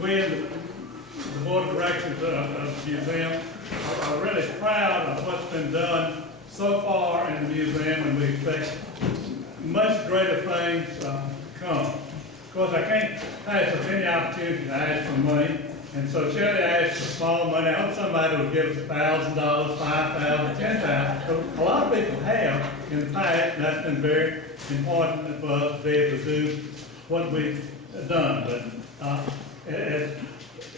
we in the board of directors of the museum are really proud of what's been done so far in the museum, and we expect much greater things to come. Of course, I can't pass up any opportunity to ask for money, and so Schelley asked for small money. I hope somebody will give us $1,000, $5,000, $10,000. A lot of people have in the past, and that's been very important for us to be able to do what we've done. But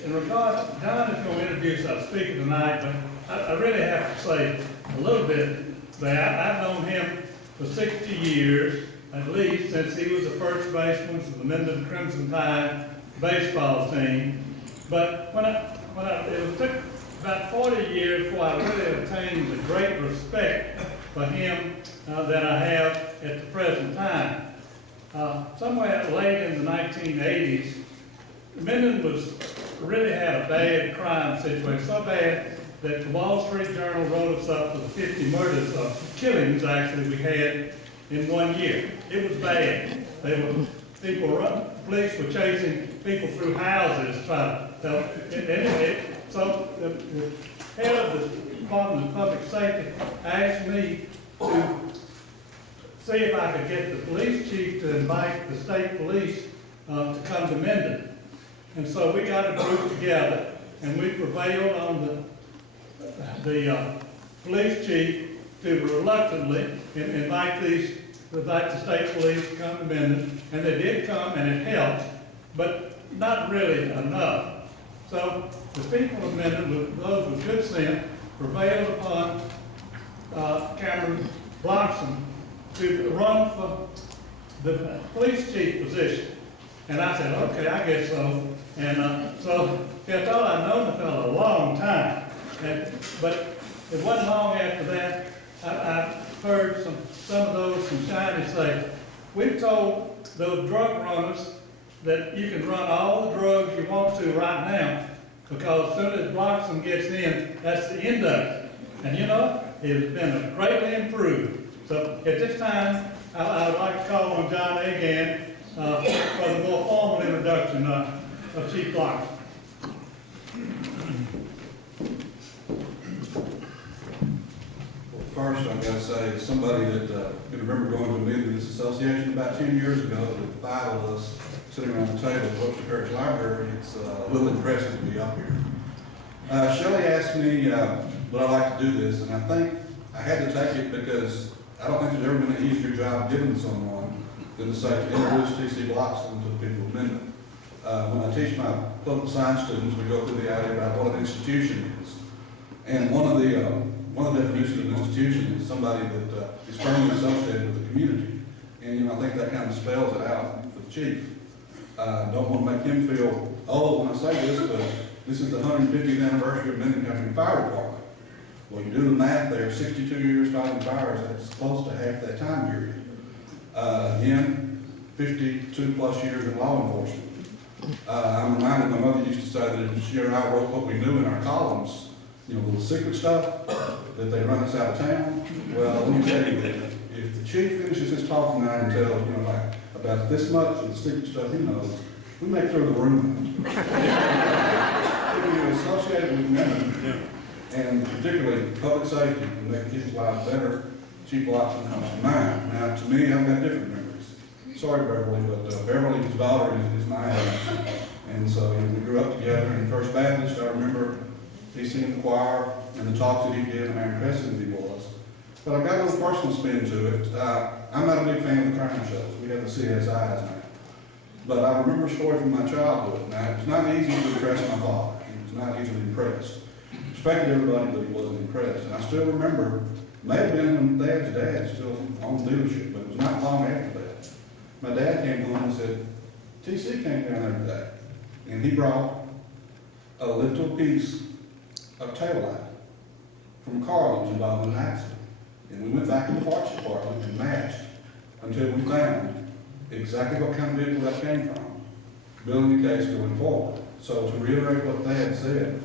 in regard, John is going to introduce our speaker tonight, but I really have to say a little bit that I've known him for 60 years, at least, since he was the first baseman for the Minden Crimson Tide baseball team. But it took about 40 years before I really attained the great respect for him that I have at the present time. Somewhere late in the 1980s, Minden really had a bad crime situation, so bad that the Wall Street Journal wrote us up for the 50 murders of killings actually we had in 1 year. It was bad. Police were chasing people through houses trying to help. So the head of the Department of Public Safety asked me to see if I could get the police chief to invite the state police to come to Minden. And so we got a group together, and we prevailed on the police chief to reluctantly invite the state police to come to Minden, and they did come, and it helped, but not really enough. So the people of Minden, with those with good sense, prevailed upon Cameron Bloxom to run for the police chief position. And I said, okay, I guess so. And so I thought I'd known the fellow a long time. But it wasn't long after that, I heard some of those from Shiny say, we've told those drug runners that you can run all the drugs you want to right now, because as soon as Bloxom gets in, that's the end of it. And you know, it has been greatly improved. So at this time, I would like to call on John again for the more formal introduction of Chief Bloxom. First, I've got to say, as somebody that can remember going to a meeting of this association about 10 years ago, with 5 of us sitting around the table at Webster Parish Library, it's a little impressive to be up here. Shelley asked me would I like to do this, and I think I had to take it because I don't think there's ever been an easier job given to someone than to say to introduce T.C. Bloxom to the people of Minden. When I teach my political science students, we go through the idea about what an institution is. And one of the definitions of an institution is somebody that is firmly associated with the community. And you know, I think that kind of spells it out for the chief. Don't want to make him feel old when I say this, but this is the 150th anniversary of Minden County Fire Department. Well, you do the math there, 62 years fighting fires, that's close to half that time period. Again, 52 plus years in law enforcement. I'm reminded, my mother used to say that if she and I wrote what we knew in our columns, you know, little secret stuff, that they run us out of town. Well, let me tell you that if the chief finishes his talk tonight and tells, you know, like about this much of the secret stuff he knows, we may throw the room out. If you're associated with Minden, and particularly public safety, and make kids' lives better, Chief Bloxom comes to mind. Now, to me, I've got different memories. Sorry, Beverly, but Beverly, his daughter, is my age. And so we grew up together in First Baptist. I remember he singing the choir and the talks that he did and how impressive he was. But I've got a little personal spin to it. I'm not a big fan of the crime shows. We have the CSIs now. But I remember a story from my childhood. Now, it was not easy to impress my father. He was not easily impressed. Respected everybody, but he wasn't impressed. And I still remember, may have been when Dad's dad still on leadership, but it was not long after that. My dad came home and said, TC came down there today, and he brought a little piece of tail light from a car that was involved in an accident. And we went back to the parts department and matched until we found exactly what kind of vehicle that came from, building the case going forward. So to reiterate what Dad said,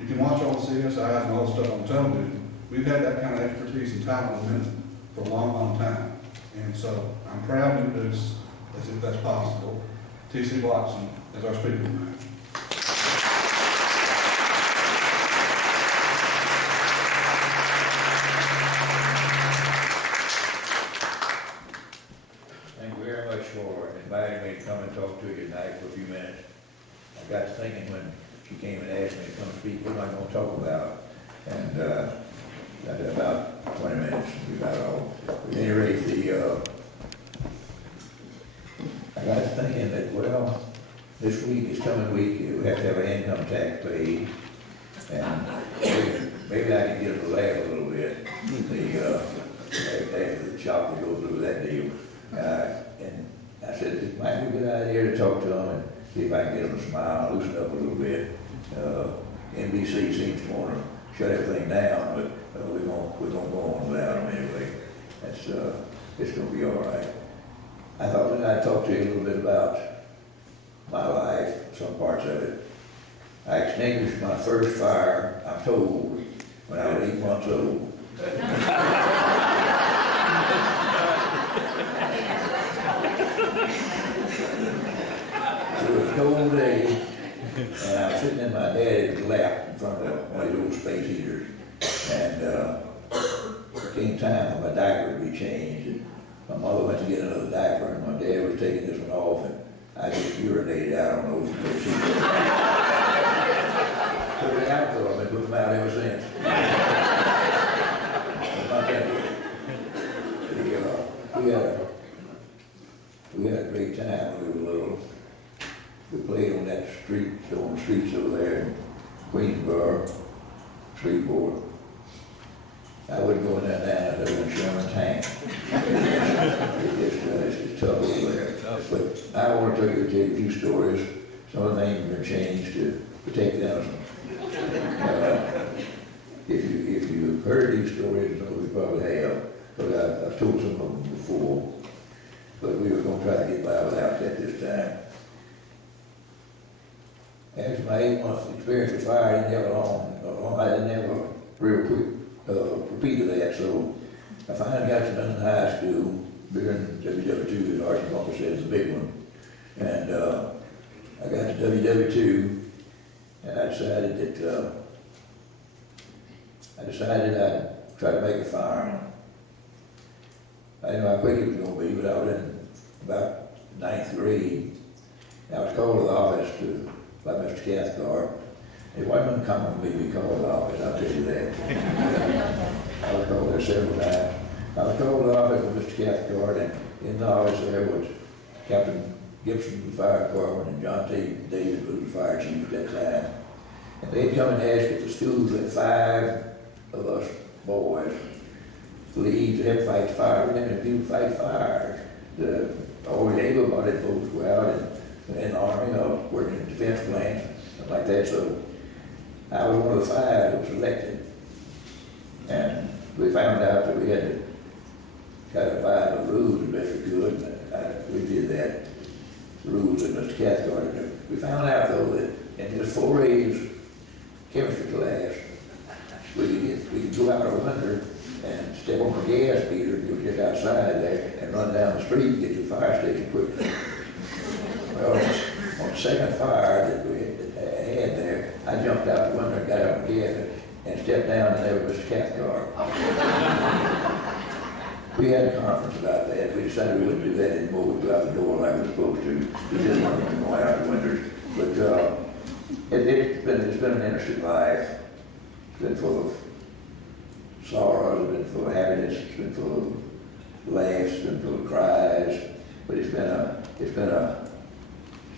you can watch all the CSIs and all the stuff on television. We've had that kind of expertise and talent in Minden for a long, long time. And so I'm proud to introduce, as if that's possible, T.C. Bloxom as our speaker tonight. I got to thinking when she came and asked me to come speak, what am I gonna talk about? And, I did about 20 minutes, about all. At any rate, I got to thinking that, well, this week is coming week, we have to have an income tax paid. And maybe I can get them to laugh a little bit, after the shock that goes through that deal. And I said, it might be a good idea to talk to them and see if I can get them to smile, loosen up a little bit. NBC seems to want to shut everything down, but we're gonna go on without them anyway. It's gonna be all right. I thought that I'd talk to you a little bit about my life, some parts of it. I extinguished my first fire, I'm told, when I was 8 months old. It was a cold day, and I was sitting in my daddy's lap in front of one of those space heaters, and it came time for my diaper to be changed. And my mother went to get another diaper, and my dad was taking this one off, and I just urinated out on those space heaters. Put it out though, I've been putting them out ever since. We had a great time when we were little. We played on that street, on the streets over there in Queensboro, Shreveport. I wouldn't go in there now, I wouldn't show my tank. It's tough over there. But I want to tell you a few stories. Some of the things have been changed to protect them. If you've heard these stories, we probably have, but I've told some of them before. But we were going to try to get by without that this time. After my 8-month experience with fire, I didn't have a real quick repeat of that, so I finally got to Minden High School, bigger than WW2, as Archie Bunker said, the big one. And I got to WW2, and I decided I'd try to make a fireman. I didn't know how quick it was going to be, but I was in about 9th grade. I was called to the office by Mr. Cathcart. It wasn't uncommon for me to be called to the office, I'll tell you that. I was called there several times. I was called to the office with Mr. Cathcart, and in the office there was Captain Gibson of the fire department and John T. David, who was the fire chief at that time. And they'd come and ask if the schools had 5 of us boys leave to help fight fire. We didn't have people fight fires. All the able-bodied folks were out in the army or working in defense plants, stuff like that. So I was one of the 5 that was elected. And we found out that we had to try to abide by the rules as best we could. And we did that, the rules that Mr. Cathcart did. We found out though that in this 4A's chemistry class, we could go out a window and step on a gas meter, go just outside there, and run down the street and get to the fire station quickly. Well, on the second fire that we had there, I jumped out the window and got out the gas and stepped down, and there was Mr. Cathcart. We had a conference about that. We decided we wouldn't do that anymore. We'd go out the door like we were supposed to. We didn't want to go out the windows. But it's been an interesting life. It's been full of sorrows, it's been full of happiness, it's been full of laughs, it's been full of cries, but it's been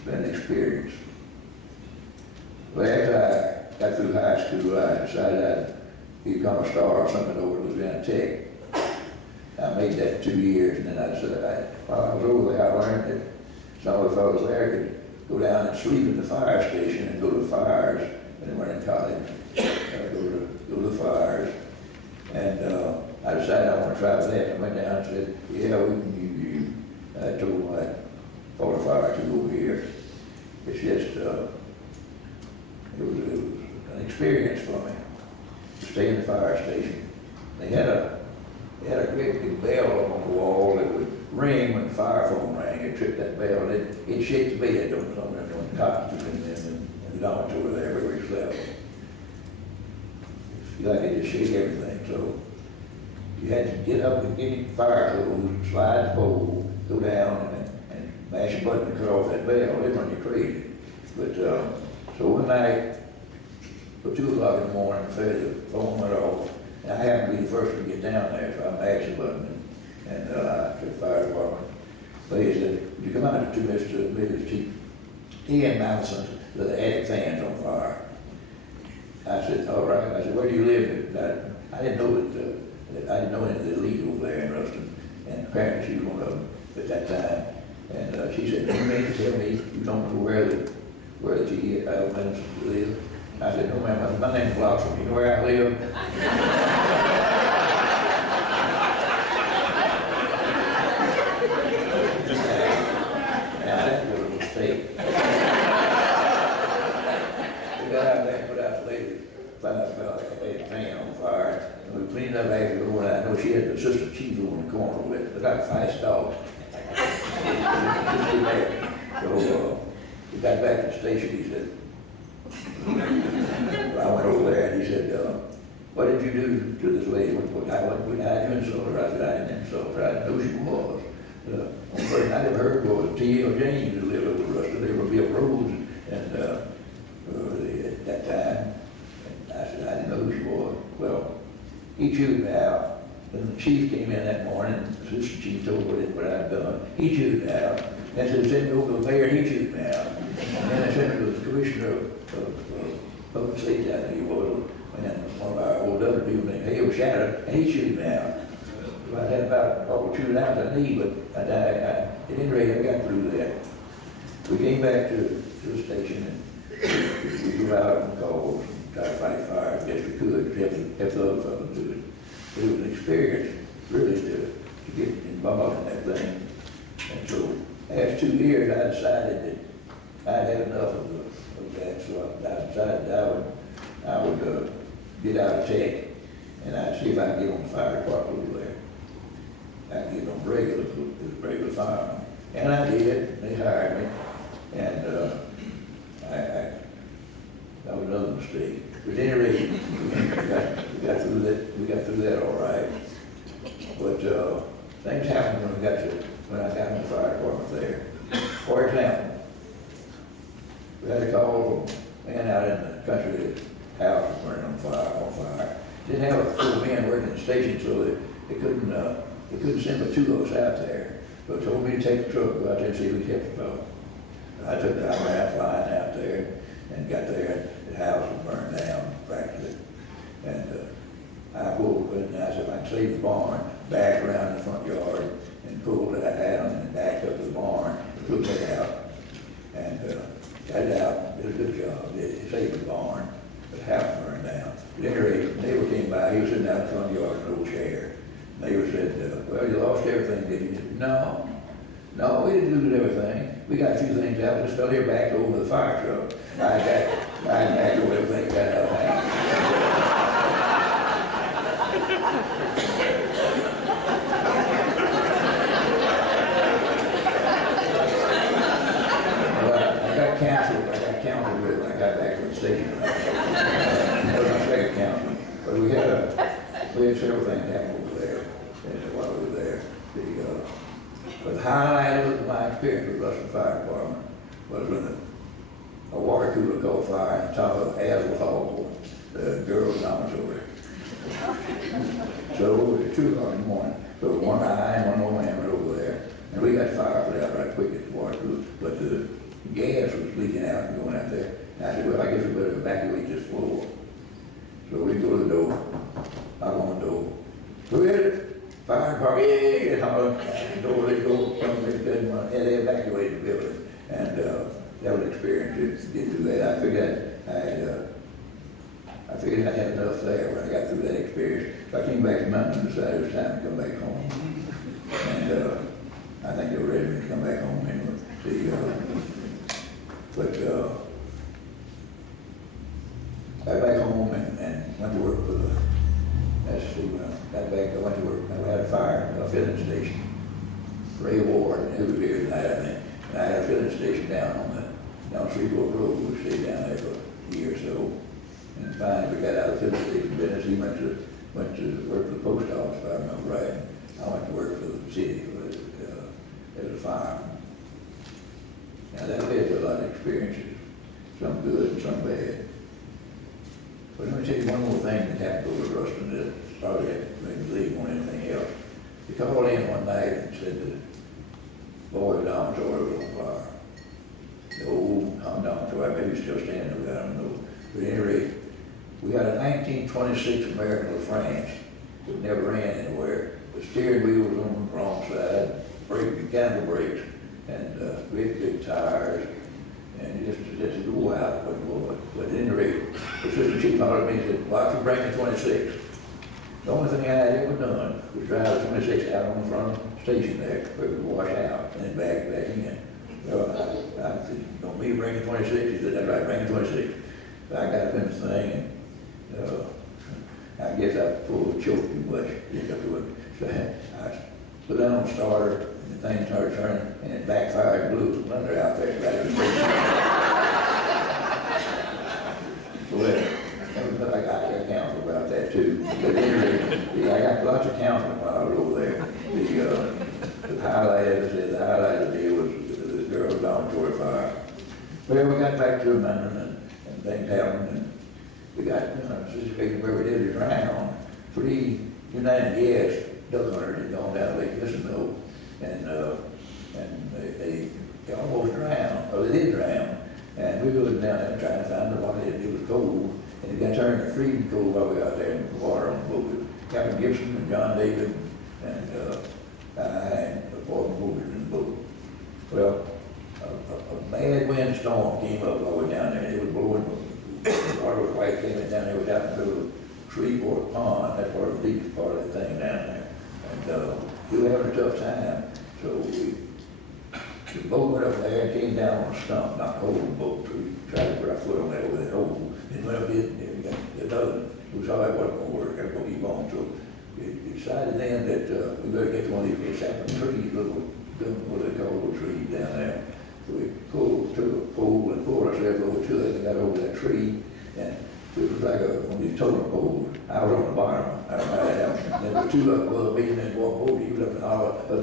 an experience. Well, after I got through high school, I decided I'd become a star or something over at Louisiana Tech. I made that 2 years, and then I decided, while I was over there, I learned that some of the fellows there could go down and sleep in the fire station and go to the fires when they weren't in college. Go to the fires. And I decided I want to try for that. I went down and said, yeah, we can use you. I told them I fought a fire to over here. It's just, it was an experience for me to stay in the fire station. They had a great big bell up on the wall that would ring when the fire phone rang. It tripped that bell. It'd shake the bed on the cots in the dormitory there where we slept. Like they just shake everything. So you had to get up and get your fire clothes, slide the pole, go down and mash a button to cut off that bell. They'd run you crazy. But, so one night, at 2 o'clock in the morning, the phone went off, and I happened to be the first to get down there, so I mashed the button, and I took the fire department. They said, "Would you come out to Mr. Chief Ian Mallison, the attic fans on fire?" I said, "All right." I said, "Where do you live?" I didn't know that I didn't know any of the elite over there in Ruston, and apparently she was one of them at that time. And she said, "You mean to tell me you don't know where the G. Mallison live?" I said, "No, ma'am, my name's Bloxom. You know where I live?" Now, that was a mistake. We got out there and put out the lady, found out about a fan on fire, and we cleaned up after the one. I know she had the assistant chief over in the corner with, but I fast dogs. So we got back to the station, he said, I went over there and he said, "What did you do to this lady? How did you insult her?" I said, "I didn't insult her, I didn't know she was. The only person I never heard was T.L. James, who lived over Ruston. They were Bill Rhodes and at that time." And I said, "I didn't know who she was." Well, he chewed me out. And the chief came in that morning, the assistant chief told me what I'd done. He chewed me out. And said, "Send me over to the mayor," and he chewed me out. And then I sent me to the commissioner of public safety, I think he was, and one of our old other people named Hale Shadow, and he chewed me out. So I had about chewed out the knee, but at any rate, I got through that. We came back to the station, and we grew out on calls and tried to fight fire as best we could, if the other fellows do it. It was an experience, really, to get involved in that thing. And so, after 2 years, I decided that I'd had enough of that, so I decided I would get out of tech, and I'd see if I could get on the fire department over there. I could get on regular fireman. And I did, they hired me, and that was another mistake. But at any rate, we got through that all right. But things happened when I got in the fire department there. For example, we had a call from a man out in the country, his house was burning on fire. Didn't have a full man working the station, so they couldn't send but 2 of us out there. So they told me to take the truck, go out there and see if we could help the fellow. I ran flying out there and got there, and the house was burned down practically. And I pulled it, and I said, if I can save the barn, back around the front yard and pulled that down and backed up to the barn and took it out. And got it out, did a good job, it saved the barn, but the house burned down. At any rate, the neighbor came by, he was sitting out in the front yard in an old chair. The neighbor said, "Well, you lost everything, did you?" He said, No, we didn't lose everything. We got a few things out, just fell here back over the fire truck. I back over everything, got out of hand. I got counseled with when I got back to the station. That was my second counseling. But we had several things happen over there while we were there. But the highlight of my experience with Webster Fire Department was when a water cooler caught fire on top of Aswell Hall, the girls' dormitory. So it was 2 o'clock in the morning. So one I and one old man went over there, and we got fire put out right quick at the water cooler. But the gas was leaking out and going out there. And I said, well, I guess we better evacuate this floor. So we go to the door, knock on the door. Who is it? Fire department, yeah, and holler. The door, they go, come, they evacuated the building. And that was an experience to get through that. I figured I had enough there when I got through that experience. So I came back to Minden and decided it was time to come back home. And I think they were ready for me to come back home anyway. I got back home and went to work for the, when I got back, I went to work, I had a fire, a filling station. Ray Ward, who was here tonight, I think. And I had a filling station down Shreveport Road. We stayed down there for a year or so. And finally we got out of the filling station business. He went to work for the post office, if I remember right. I went to work for the city as a fireman. Now that led to a lot of experiences. some good and some bad. But let me tell you one more thing that happened over Ruston that probably made me leave on anything else. He called in one night and said the boy dormitory was on fire. The old dormitory, maybe it's still standing there, I don't know. But at any rate, we had a 1926 American of France that never ran anywhere. The steering wheel was on the wrong side, mechanical brakes, and great big tires, and just go out. But at any rate, the assistant chief hollered at me and said, "Why don't you bring the 26?" The only thing I had ever done was drive the 26 out on the front of the station there, where it would wash out, and then back in. Well, I said, "Don't me bring the 26?" He said, "That's right, bring the 26." So I got up in the thing, and I guess I pulled the choke too much. So I put down on the starter, and the thing started turning, and it backfired and blew the thunder out there right in the station. Well, I got counsel about that too. But anyway, I got lots of counseling while I was over there. The highlight, as I said, the highlight of the deal was the girls' dormitory fire. Well, we got back to Minden and things happened, and we got a situation where we did drown. 3 United Gas duck hunters had gone down Lake Lissonville, and they almost drowned, or they did drown. And we were looking down there trying to find the body, and it was cold. And it got turned to freezing cold while we were out there in the water on the boat with Captain Gibson and John David and the boy movers in the boat. Well, a bad windstorm came up while we were down there, and it was blowing, the water was white, came in down there, was out in the middle of Shreveport Pond, that's part of the deepest part of that thing down there. And we were having a tough time, so the boat went up there and came down on a stump, not holding the boat, so we tried to put our foot on that over that hole. And when we did, it doesn't, we saw that wasn't going to work, that was going to keep on. So we decided then that we better get one of these sapling trees, what they call little trees down there. So we took a pole and pulled ourselves over to it and got over that tree. And it was like one of these totem poles. I was on the bottom. I don't know how that happened. There were 2 up above me, and then one boat, he was up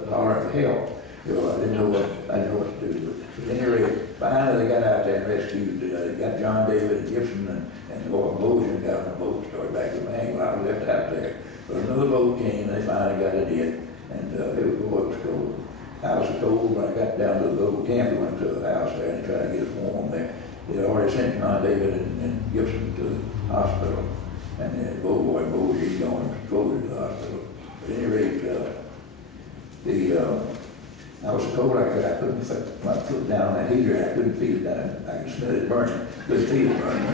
hollering for help. You know, I didn't know what to do. But anyway, finally they got out there and rescued. They got John David and Gibson and the boy Motion got on the boat and started back to the bank while I was left out there. But another boat came and they finally got it in. And it was cold. I was cold when I got down to the little camp. We went to the house there and tried to get us warm there. They had already sent John David and Gibson to the hospital. And then the boy Motion, he's gone and floated to the hospital. But at any rate, I was so cold I couldn't put my foot down on that heater, and I couldn't feel it down. I could smell it burning, couldn't feel it burning.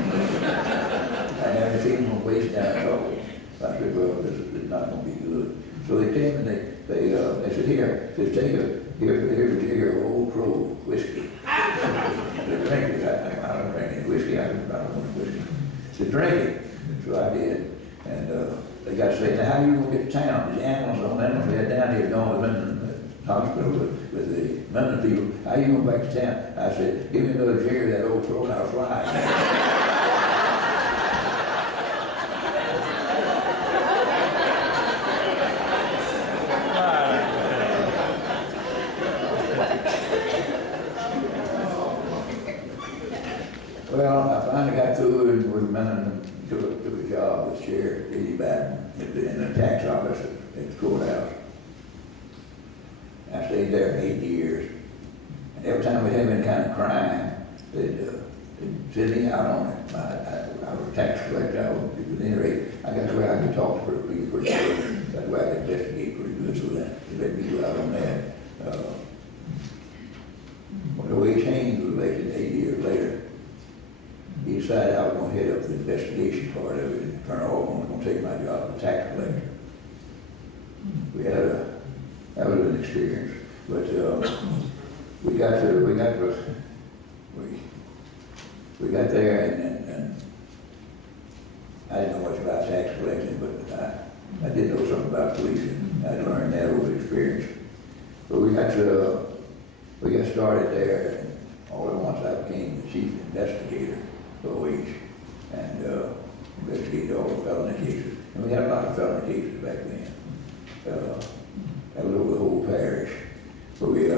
I had a feeling on the waist down at all. I said, well, this is not going to be good. So they came and they said, here, here's a jigger of Old Crow whiskey. They drank it. I don't drink any whiskey. I don't want whiskey. They drank it. So I did. And they got to say, now how are you going to get to town? These animals on animals we had down here going to Minden Hospital with the Minden people. How you going back to town? I said, give me another jigger of that Old Crow and I'll fly. Well, I finally got through it with Minden and took a job with Sheriff Eddie Batten in the tax office at the courthouse. I stayed there 8 years. And every time we had any kind of crime, they'd send me out on it. I was a tax collector. At any rate, I got to where I could talk to people pretty good. That's where I could investigate pretty good, so that they let me go out on that. When the way Haynes was elected 8 years later, he decided I was going to head up the investigation part of it and turn off. I was going to take my job as a tax collector. That was an experience. But we got there and I didn't know much about tax collecting, but I did know something about policing. I learned that over experience. But we got started there, and all at once I became the chief investigator for a week, and investigated all the felony cases. And we had a lot of felony cases back then. That was over the whole parish. But we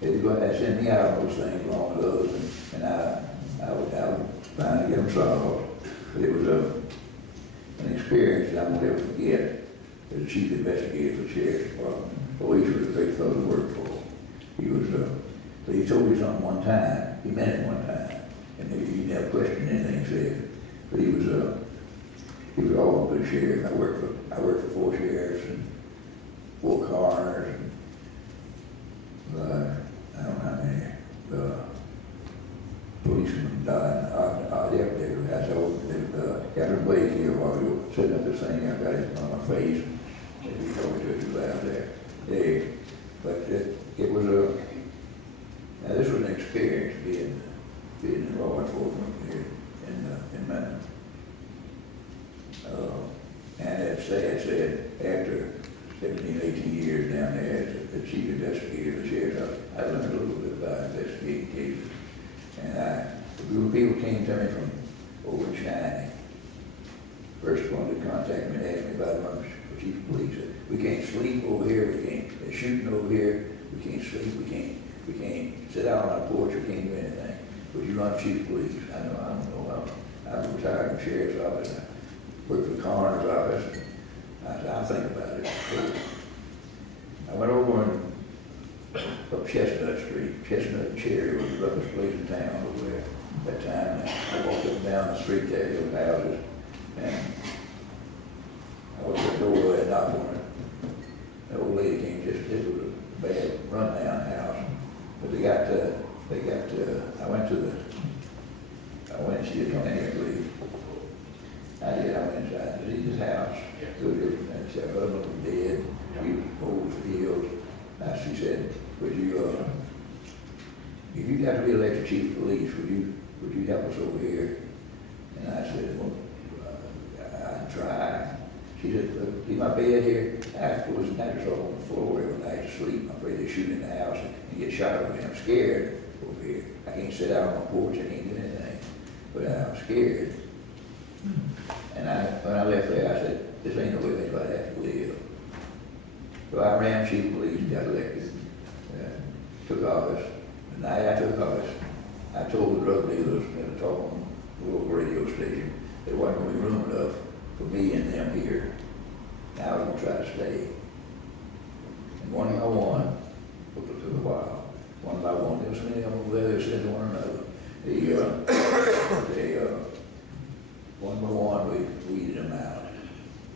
they'd go and send me out on those things along with those, and I would finally get them solved. But it was an experience that I won't ever forget as the chief investigator for the sheriff's department. Oh, he was a great fellow to work for. He was, but he told me something one time, he meant it one time, and he never questioned anything he said. But he was all a good sheriff. I worked for 4 sheriffs and 4 coroners, and I don't know how many policemen died. I told Captain Blake here while we were setting up this thing, I've got it on my face. Maybe you told me to too loud there. Yeah. But it was now this was an experience being in law enforcement here in Minden. And it's said after 17, 18 years down there as the chief investigator of the sheriff's office, I learned a little bit about investigating cases. And a group of people came to me from over in China. First one to contact me and asked me about my chief of police. Said, we can't sleep over here, they're shooting over here, we can't sleep, we can't sit out on our porch, we can't do anything. Would you run chief of police? I don't know, I'm retired from the sheriff's office. I worked for the coroner's office. I said, I'll think about it. So I went over up Chestnut Street. Chestnut and Cherry was the roughest place in town over there at that time. I walked up and down the street there, those houses, and I went to the door and knocked on it. The old lady came, this was a bad rundown house. But I went and she didn't come in here, please. I went inside to see this house. And she said, her husband was dead. She was old for heels. Now she said, would you, if you got to be elected chief of police, would you help us over here? And I said, well, I'd try. She said, look, see my bed here? Afterwards, and I just on the floor every night to sleep. I'm afraid they shoot in the house and get shot over here. I'm scared over here. I can't sit out on my porch, I can't do anything. But I'm scared. And when I left there, I said, this ain't no way anybody has to live. So I ran chief of police, got elected, took office. The night I took office, I told the drug dealers at a talk on the local radio station, there wasn't going to be room enough for me and them here. Now I was going to try to stay. And one by one, it took a while, one by one, there was many of them over there that said to one another, one by one, we weeded them out.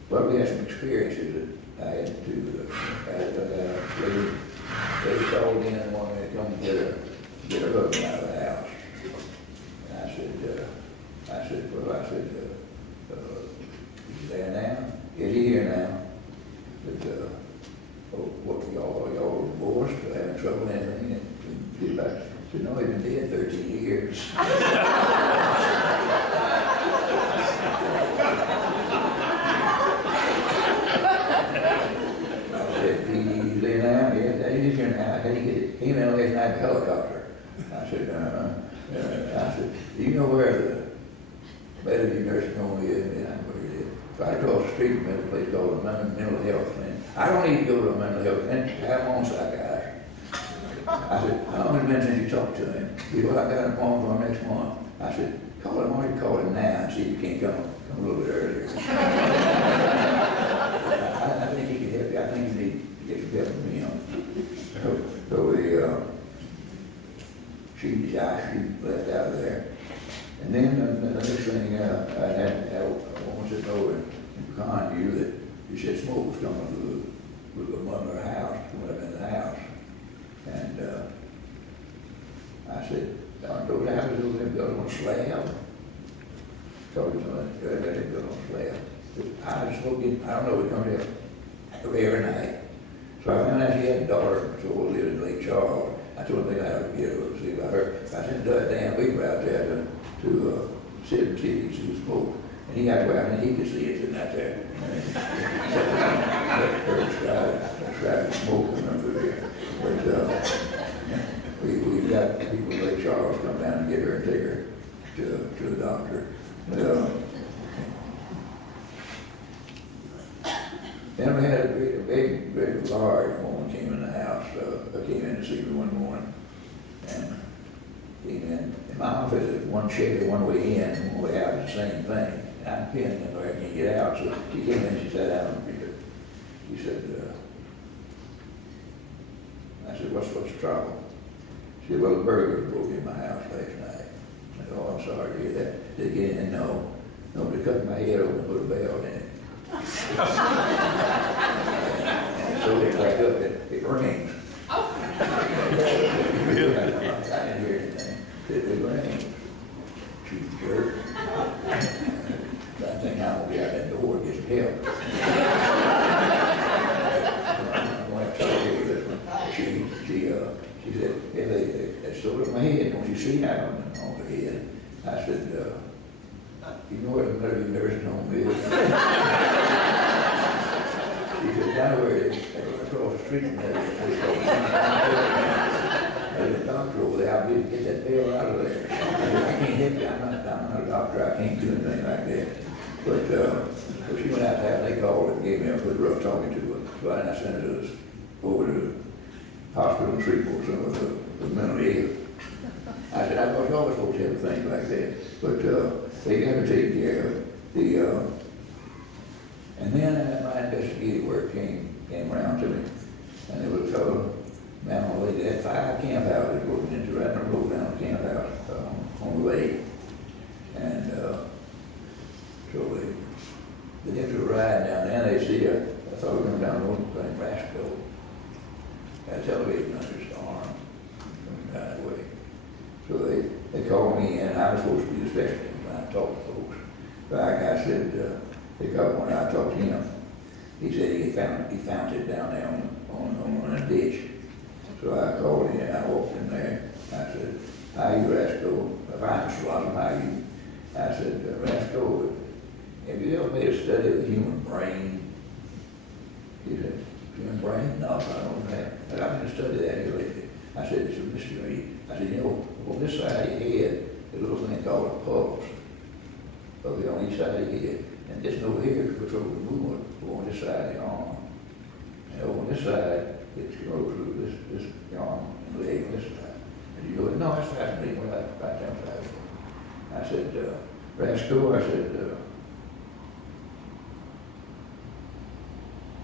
But we had some experiences that I had to, they called in and wanted me to come get her husband out of the house. And I said, is he there now? Is he here now? But, what, y'all divorced, or having trouble and anything? And she said, no, he's been dead 13 years. He came in last night in a helicopter. I said, do you know where the Bellevue nursing home is? And I know where it is. Right across the street from a place called the mental health clinic. I don't need to go to a mental health clinic. I have my own psychiatrist. I said, how long has it been since you talked to him? He said, well, I got an appointment for him next month. I said, call him, why don't you call him now and see if you can't come a little bit earlier. I think he can help you. I think you need to get some help from him. So she left out of there. And then the next thing, I had a woman sitting over in behind you that she said smoke was coming from her house, coming up in the house. And I said, those houses over there built on a slab. Told her something, they built on a slab. I was smoking, I don't know, we come there every night. So I found out she had a daughter, so we lived in Lake Charles. I told her I would get her to see about her. I sent Dan Weaver out there to sit and see if he could smoke. And he got to go out and he could see it sitting out there. Described smoke coming through here. But we got people in Lake Charles come down and get her and take her to the doctor. Then we had a big, large woman came in the house, came in to see me one morning. in my office, there's one chair, one way in, one way out, the same thing. And I'm pinned in there, I can't get out, so she came in, she sat down, and she said, I said, what's the trouble? She said, well, the burglars broke in my house last night. I said, oh, I'm sorry to hear that. Did they get in? No. Nobody cut my head open and put a bell in it. And so they back up, it rings. I didn't hear anything. It rings. She jerk. I think I'm gonna be out that door and get some help. She said, yeah, they stole up my head. Don't you see that on the head? I said, you know what a medical nursing home is? She said, down where they across the street from there. There's a doctor over there. I'll be to get that bell out of there. I can't help you. I'm not a doctor. I can't do anything like that. But so she went out there and they called and gave me a good rough talking to her. So I sent her over to the hospital in Shreveport, some of the mental ill. I said, I thought y'all was supposed to have things like that. But they got to take care of the, and then my investigative work came around to me. And there was a fellow, man on the lake, that had 5 camp houses broken into right on the road down the camp house on the lake. And so they get to a ride down there, and they see I thought we were going down the road playing Rascal. Had a television under his arm coming that way. So they called me in, and I was supposed to be the specialist when I talked to folks. Back, I said, they called when I talked to him. He said he found it down there on a ditch. So I called in, I walked in there. I said, how you, Rascal? If I'm Bloxom, how you? I said, Rascal, have you ever made a study of the human brain? He said, human brain? No, I don't have. But I'm going to study that here lately. I said, it's a mystery. I said, you know, on this side of your head, there's a little thing called a pulse. Okay, on each side of your head. And this over here controls the movement on this side of the arm. And over on this side, it controls this arm and leg on this side. And you go, no, that's fascinating. Well, right down side. I said, Rascal, I said,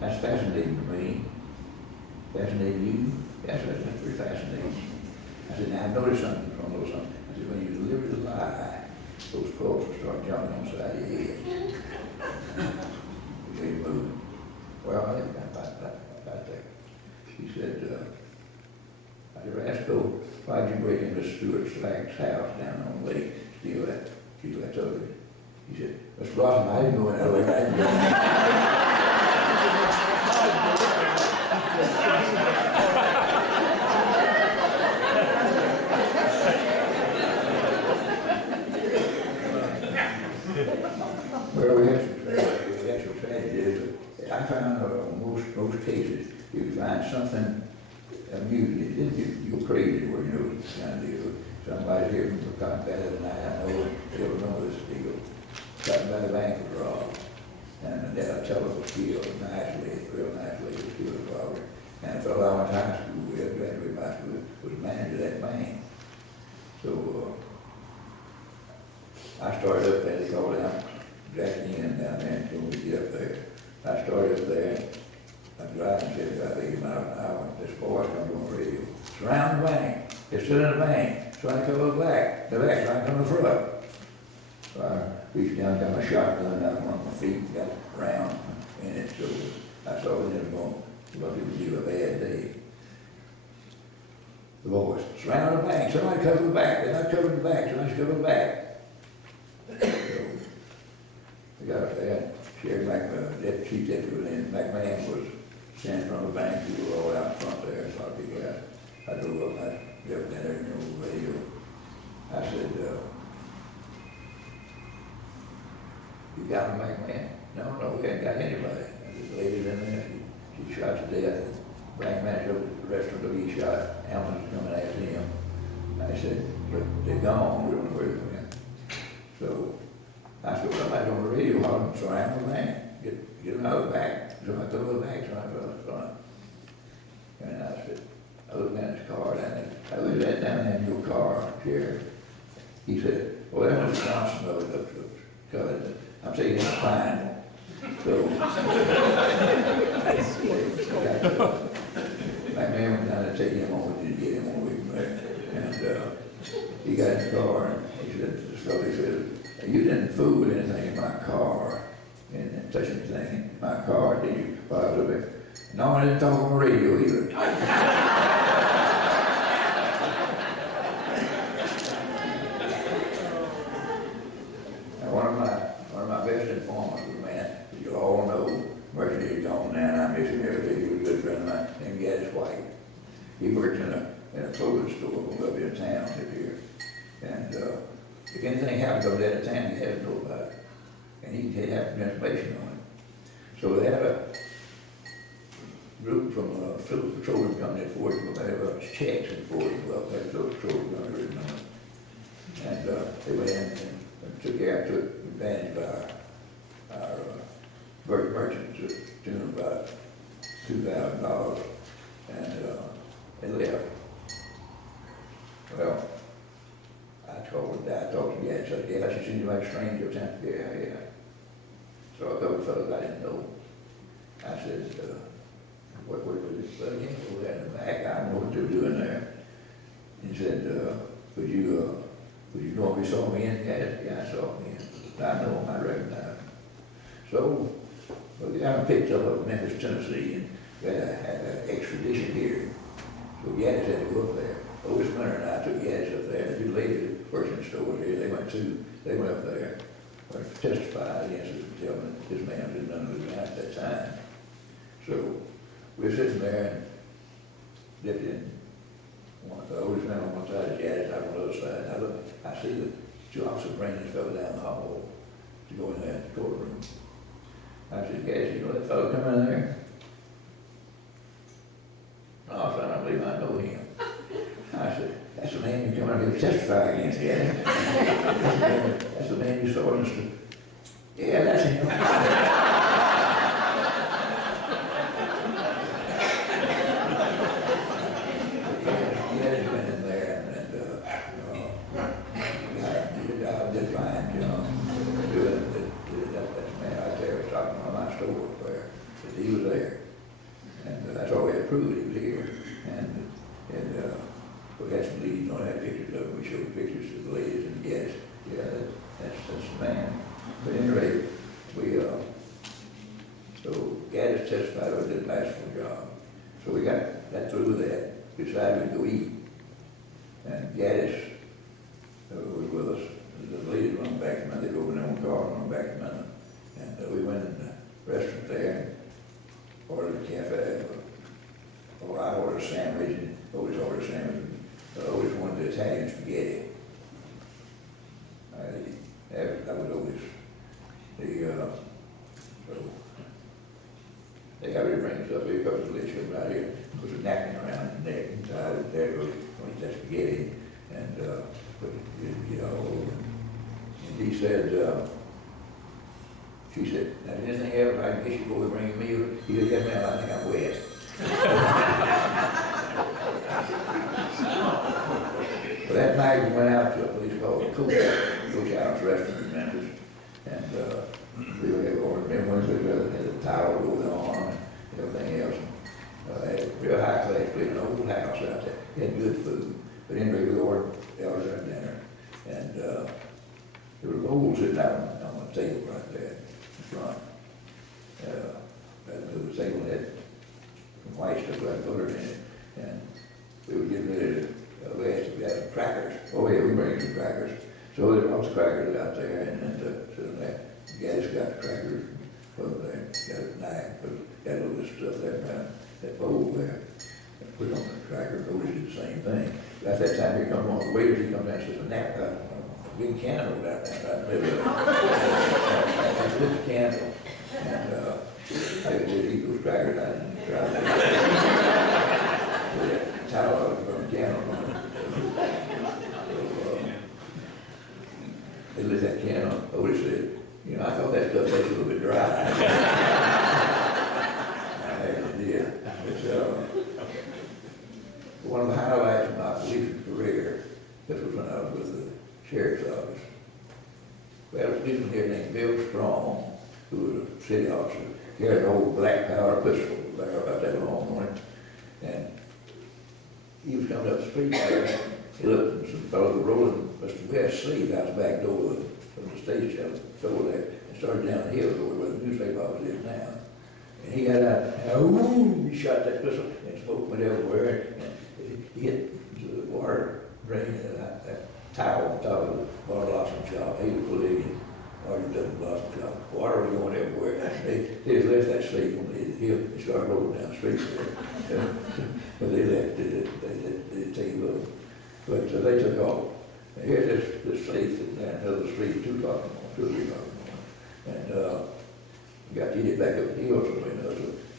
that's fascinating to me. Fascinating you? Yes, that's pretty fascinating. I said, now I've noticed something from those something. I said, when you deliberately lie, those pulses will start jumping on the side of your head. They move. Well, I think about that. He said, I said, Rascal, why'd you break into Stuart Slack's house down on the lake, steal that television? He said, Mr. Bloxom, I didn't go in that lake. I didn't go in that. Well, we had some tragedies. I found most cases, you find something amusing. You're crazy where you know it's kind of deal. Somebody's here from the better than I know. They'll remember this deal. Got by the bank was robbed. And then a teller was killed, real nice lady was killed at robbery. And a fellow I went to high school with, graduated high school, was the manager of that bank. So I started up there, they called out, Jack in down there and told me to get up there. I started up there, I'm driving 75, 80 miles an hour, this voice comes on the radio. Surround the bank, they're still in the bank, trying to come up back, the back's trying to come in front. So I reached down, got my shotgun out on my feet, got around in it, so I saw them going, well, it would be a bad day. The voice, surround the bank, somebody cover the back, they're not covering the back, somebody's covering the back. So, we got up there, Sheriff Chief Deputy McMahon was standing in front of the bank, we were all out in front there, so I drove up, I drove down there in the radio. I said, you got him, McMahon? No, we haven't got anybody. And this lady's in there, she shot to death. The bank manager of the restaurant will be shot. Ambulance coming after him. I said, look, they're gone, we don't know where they went. So I said, well, somebody's on the radio hollering, surround the bank. Get them out of the back. Somebody throw the back, somebody throw the front. And I said, I looked down his car down there. I looked at that down there in your car, Sheriff. He said, well, that was Johnson of it, covered. I'm taking him fine. So, my man went down to take him home, we didn't get him over there. And he got in the car and he said, this fellow, he said, you didn't fool with anything in my car, and touch anything in my car, did you? Well, I was over there. No, I didn't talk on the radio either. Now, one of my best informants was a man that you all know, mercy, he's gone now, and I miss him every day. He was a good friend of mine, named Gaddis White. He worked in a clothing store up in town up here. And if anything happened over there in town, he had to know about it. And he'd have information on it. So they had a group from Phillips Petroleum Company at Fort Worth. They have checks in Fort Worth. They had Phillips Petroleum Company written on it. And they went in and took advantage of our merchants to the tune of about $2,000. And they left. Well, I talked to the guy and said, yeah, she seen you like a stranger town. Yeah. So a couple of fellows I didn't know. I said, what was this fellow again? Go down in the back, I don't know what they were doing there. He said, would you know if you saw me in? Yeah, I saw him in. I know him, I recognize him. So, we got him picked up of Memphis, Tennessee, and they had an extradition hearing. So Gaddis had to go up there. Otis Winter and I took Gaddis up there. The two ladies that worked in the store here, they went up there to testify against us and tell them that this man did none of it at that time. So we're sitting there and Deputy Otis Winter on one side, Gaddis on the other side. I see the two officers bringing this fellow down the hall to go in that courtroom. I said, Gaddis, you know that fellow come in there? No, son, I believe I know him. I said, that's the man you come out here to testify against, yeah. That's the man you saw in the street. Yeah, that's him. Gaddis went in there and did a job, did fine, you know. That's the man right there was talking about my store up there. That he was there. And that's all we had proved, he was here. And we had some leads on that pictures of him. We showed pictures of the ladies and yes, yeah, that's the man. But at any rate, so Gaddis testified on this last job. So we got that through that, decided to go eat. And Gaddis was with us. The ladies run back to Minden, they drove in their own car and run back to Minden. And we went in the restaurant there and ordered a cafe. Or I ordered a sandwich and Otis ordered a sandwich. Otis wanted the Italian spaghetti. That was Otis. So they got to bring us up here, a couple of ladies right here, put a napkin around his neck and tied it there, go eat that spaghetti, and put it all over. And he said, she said, now anything else I can get you before we bring you a meal? He said, yes ma'am, I think I'm wet. But that night we went out to a place called the Coach House Restaurant in Memphis, and we were ordering everyone had a towel over the arm and everything else. They had a real high class place, an old house out there. They had good food. But anyway, we ordered our dinner, and there was a bowl sitting out on the table right there in front. The table had some white stuff like butter in it, and we were getting ready to we had some crackers. Oh yeah, we bring some crackers. So there were lots of crackers out there, and so that Gaddis got the crackers, put them there, got a knife, got a little stuff there around that bowl there, and put on the crackers. Otis did the same thing. But at that time, here comes one of the waiters, he comes down and says, a nap, a big candle down there, right in the middle of it. And lit the candle, and I did eat those crackers, I didn't try that. With that towel from the candle on it. They lit that candle. Otis said, you know, I thought that stuff tasted a little bit dry. I actually did. It's, one of the highlights of my police career sheriff's office. Well, this one here named Bill Strong, who was a city officer. He had an old black powder pistol there about that long on it. And he was coming up the street there. He looked and some fellows were rolling Mr. West's sleeve out the back door from the stage shelf over there and started down the hill toward where the newspaper office is now. And he got out, and he shot that pistol and smoke went everywhere. And he hit the water drain, that tile on top of the Bloxom shop. He was believing, or he done the Bloxom shop. Water was going everywhere. They just left that sleeve on the hill and started rolling down the street there. But they left it, they didn't take it with them. But they took off. And here's this sleeve sitting down the middle of the street, 2 o'clock in the morning, 2 or 3 o'clock in the morning. And got to get back up the hill somewhere. So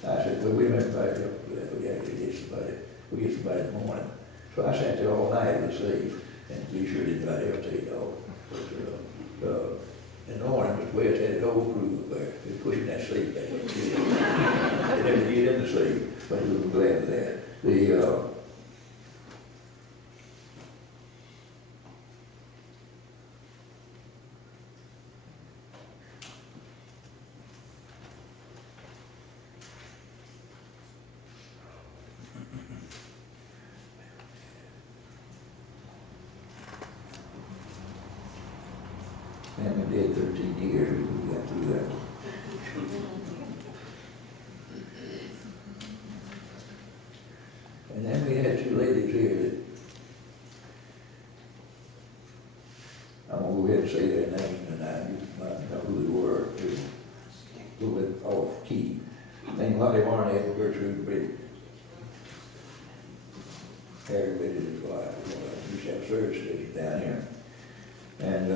I said, well, we don't have anybody up for that. We got to get somebody. We'll get somebody in the morning. So I sat there all night with the sleeve and be sure anybody else take it off. But, in the morning, Mr. West had his whole crew up there. He was pushing that sleeve back up. They never get in the sleeve, but we were glad of that. And we did 13 years, we got through that. And then we had 2 ladies here that, I'm gonna go ahead and say their names, and you might know who they were. They were a little bit off key. Named Lottie Barnett and Gertrude Bridget. Harry Bridget is wife. We used to have service stations down here. And,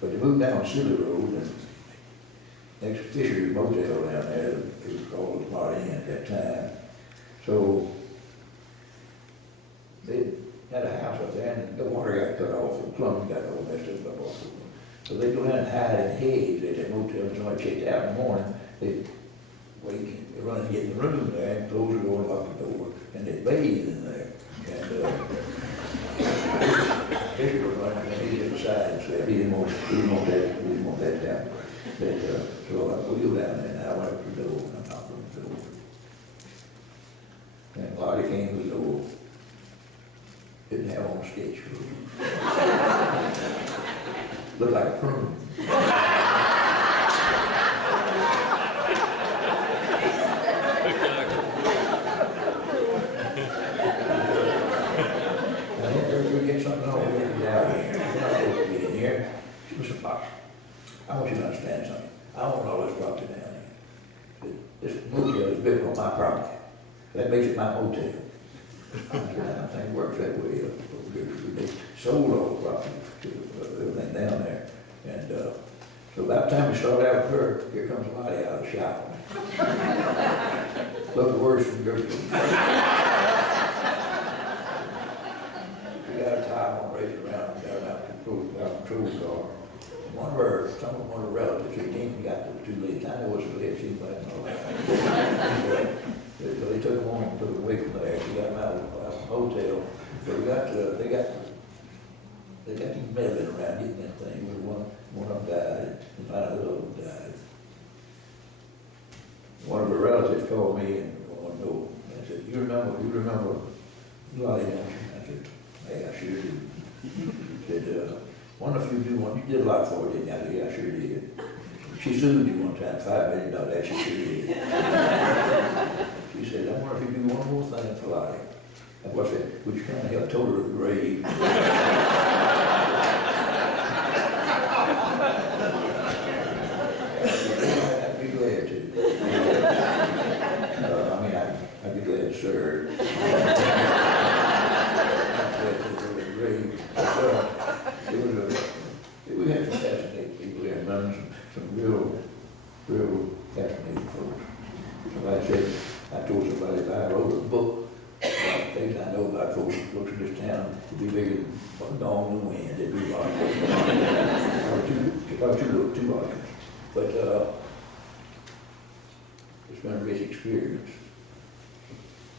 but they moved down Silly Road, and next to Fisher's Motel down there, it was called the Party Inn at that time. So they had a house up there, and the water got cut off, and the plumbing got all messed up off of them. So they go down and hide in hedge at that motel, and somebody checked out in the morning. They'd wake, they run and get in the room there, and close the door and lock the door, and they'd bathe in there. And Fisher was running, and he didn't decide and said he didn't want that down. So I wheeled down there, and I went up to the door, and I knocked on the door. And Lottie came to the door. Didn't have on a sketch group. Looked like a prune. Get something on, we get out here. You're not supposed to be in here. Mr. Fox, I want you to understand something. I own all this property down here. This motel is built on my property. That makes it my motel. I don't think it works that way. They sold all the property to everything down there. And so about the time we started out with her, here comes Lottie out of the shower. Looked worse than Gertrude. One of her relatives, she came and got the 2 ladies. I know what's the lady, she's like, no, so they took them on and took them away from there. She got them out of the hotel. So they got these meddling around getting that thing. One of them died, and finally the other one died. One of her relatives called me and wanted to know. I said, you remember Lottie, don't you? I said, hey, I sure do. Said, one of you did a lot for her, didn't you? I said, yeah, I sure did. She sued you one time, $5 million, that she sure did. She said, I wonder if you do one more thing for Lottie. And what's that? Would you kind of help tow her to the grave? I'd be glad to. I'd be glad to serve. We had some fascinating people there, and some real fascinating folks. Somebody said, I told somebody if I wrote a book about things I know about folks in this town, it'd be bigger than Dawn in the Wind. It'd be about two volumes. But it's been a rich experience.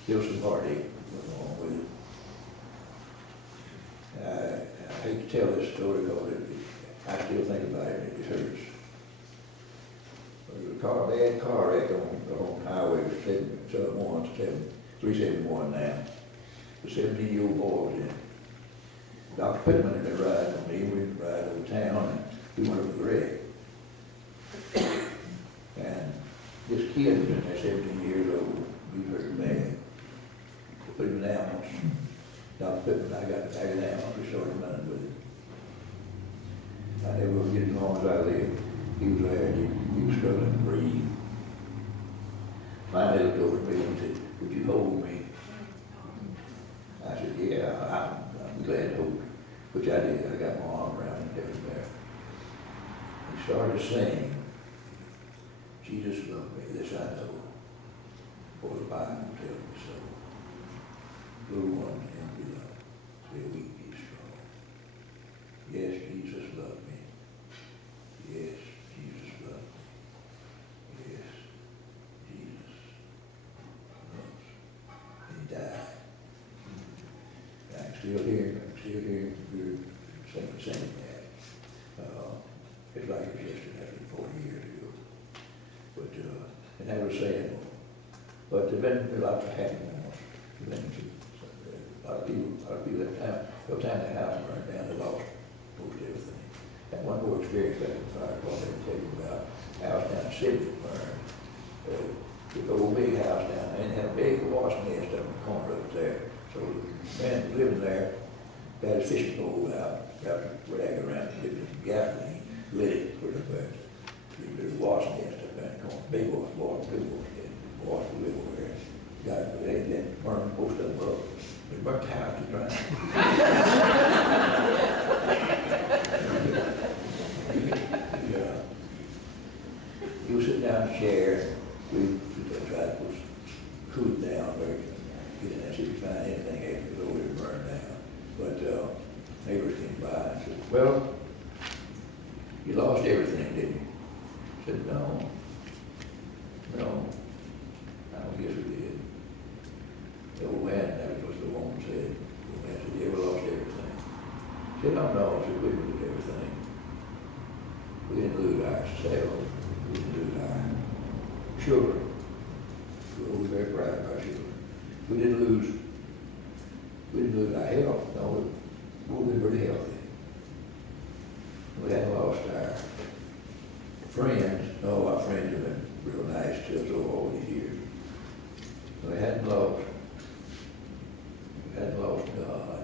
Still some heartache along with it. I hate hate to tell this story because I still think about it and it just hurts. There was a bad car wreck on Highway 371 now. The 17-year-old boy was in it. Dr. Pittman had been riding with me, we would ride over town, and we went over the wreck. And this kid was in there, 17 years old, he was hurt bad. They put him in the ambulance. Dr. Pittman, I got the back of the ambulance, we started running with him. I never will get as long as I lived. He was there, he was struggling to breathe. Finally looked over at me and said, "Would you hold me?" I said, "Yeah, I'm glad to hold you," which I did. I got my arm around him and held him there. He started to sing, "Jesus loved me, this I know, for the Bible tells me so. Little one in beloved, still weak, be strong. Yes, Jesus loved me. Yes, Jesus loved me. Yes, Jesus loves me." And he died. I'm still here, we're singing that. It's like it was yesterday, 40 years ago. But, and that was sad. But there's been lots of happy moments. There's been a lot of people every time the house burned down, they lost most everything. That one more experience back in the fire department I can tell you about. House down in Sydney burned. The old big house down there, and had a big wash nest up in the corner of it there. So the man living there got his fishing pole out, got a rag around it, dipped it in gasoline, lit it, put it up there. There's a wash nest up there in the corner, big wash, big wash nest, wash the live over there. Got it, they then burned most of them up. They burnt the house to ground. He was sitting down in the chair. We tried to cool it down, get in there, see if we find anything after it was over and burned down. But neighbors came by and said, "Well, you lost everything, didn't you?" I said, No, I don't guess we did. The old man, that was what the woman said. The old man said, "You ever lost everything?" I said, No, I said, "We didn't lose everything. We didn't lose ourselves. We didn't lose our children. We were very proud of our children. We didn't lose our health. No, we've been pretty healthy. We hadn't lost our friends. No, our friends have been real nice to us over all these years. We hadn't lost God."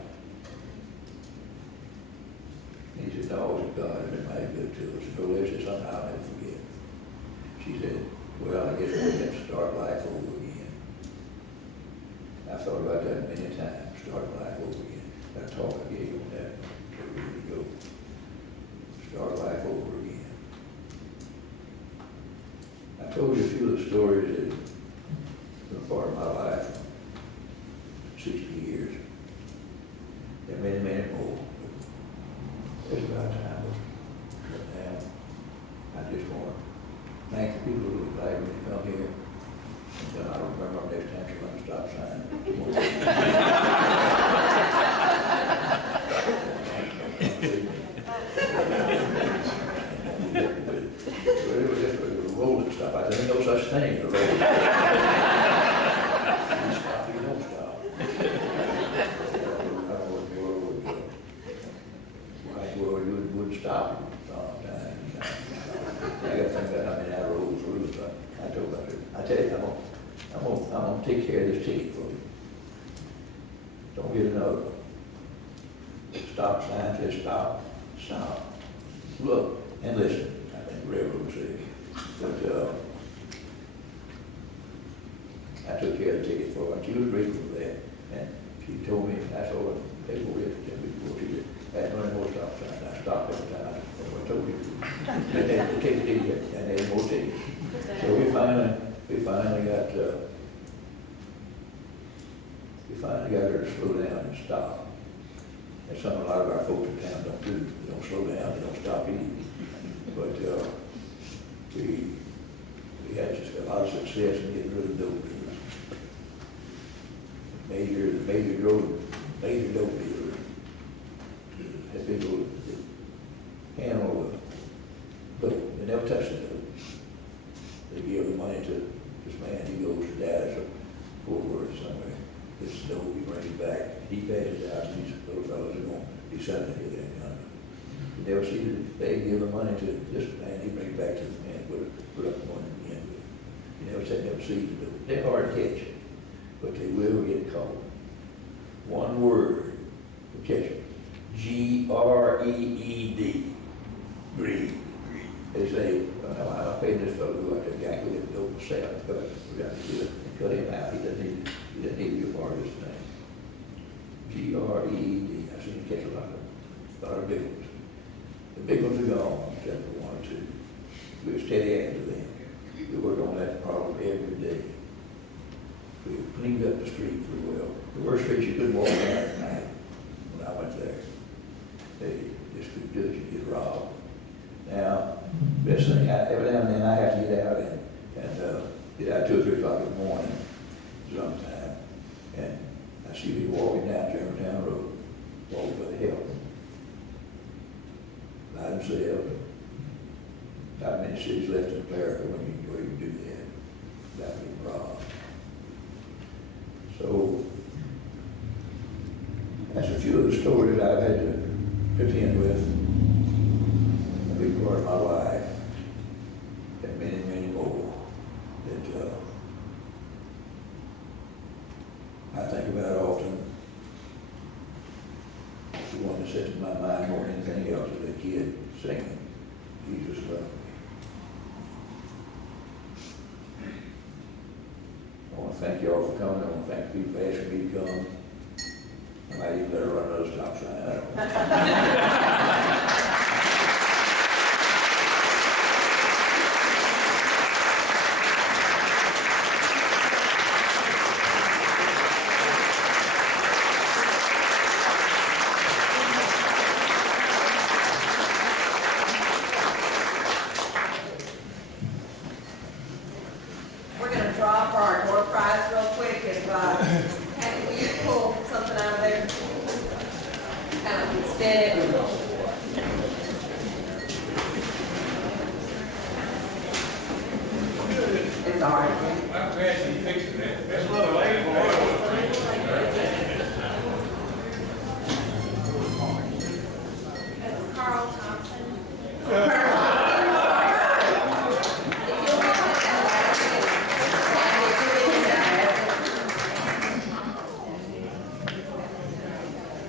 And he said, "No," said, "God has been mighty good to us. No, this is something I'll never forget." She said, "Well, I guess we have to start life over again." I've thought about that many times, start life over again. That talk I gave on that several years ago. Start life over again. I told you a few of the stories that have been part of my life, 60 years. There are many, many more. It's about time to shut down. I just want to thank the people who invited me to come here. And I don't remember next time she'll run a stop sign. But it was just a rolling stop. I said, "Ain't no such thing as a rolling stop. You stop, you don't stop." I don't know what the world would do. Right world, you wouldn't stop it all the time. I got to think about how many I rolled through, but I told her, I tell you, I'm gonna take care of this ticket for you. Don't get another one. Stop sign says stop, stop. Look and listen, I think the railroad says. But I took care of the ticket for her, and she was grateful for that. And she told me, I told her, they will get it before she did. I had no more stop signs. I stopped every time. I told you. And they take the ticket, and they had more tickets. So we finally got her to slow down and stop. That's something a lot of our folks in town don't do. They don't slow down, they don't stop eating. But we had just a lot of success in getting rid of dope dealers. Major dope dealers had big He suddenly did that, you never see that they give the money to this man, he brings it back to the man, put up the money again. You never see them do it. They're hard to catch, but they will get caught. One word will catch them. G-R-E-E-D. Greed. They say, oh, no, I paid this fellow to go out there, guy who didn't go to sell, but we got to do it and cut him out. He doesn't need to be a part of this thing. G-R-E-E-D. I've seen him catch a lot of big ones. The big ones are gone, except for one or two. We're steady after them. We work on that problem every day. We cleaned up the street pretty well. The worst streets you couldn't walk down at night when I went there. They just couldn't do it, you get robbed. Now, best thing, every now and then I have to get out and get out 2 or 3 o'clock in the morning sometime. And I see people walking down Germantown Road, walking for the help. By themselves. Not many cities left in America where you do that without being robbed. So that's a few of the stories I've had to contend with. A big part of my life, and many, many more that I think about often. The one that sits in my mind more than anything else is a kid singing, Jesus Love Me. I want to thank you all for coming. I want to thank people for asking me to come. I might even better run another stop sign. I don't know.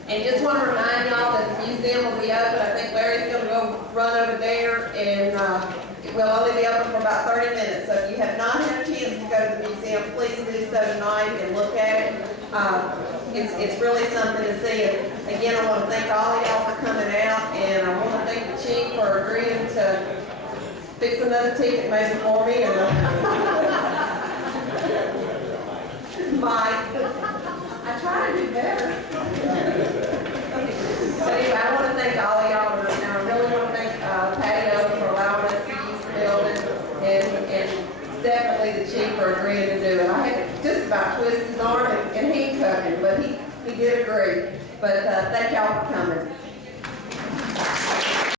And just want to remind y'all that the museum will be open. I think Larry's going to go run over there, and it will only be open for about 30 minutes. So if you have not had a chance to go to the museum, please do so tonight and look at it. It's really something to see. And again, I want to thank all of y'all for coming out, and I want to thank the chief for agreeing to fix another ticket maybe for me. And Mike, I try to do better. But anyway, I want to thank all of y'all, and I really want to thank Patty O for allowing us to use the building, and definitely the chief for agreeing to do it. I had to just about twist his arm and handcuff him, but he did agree. But thank y'all for coming.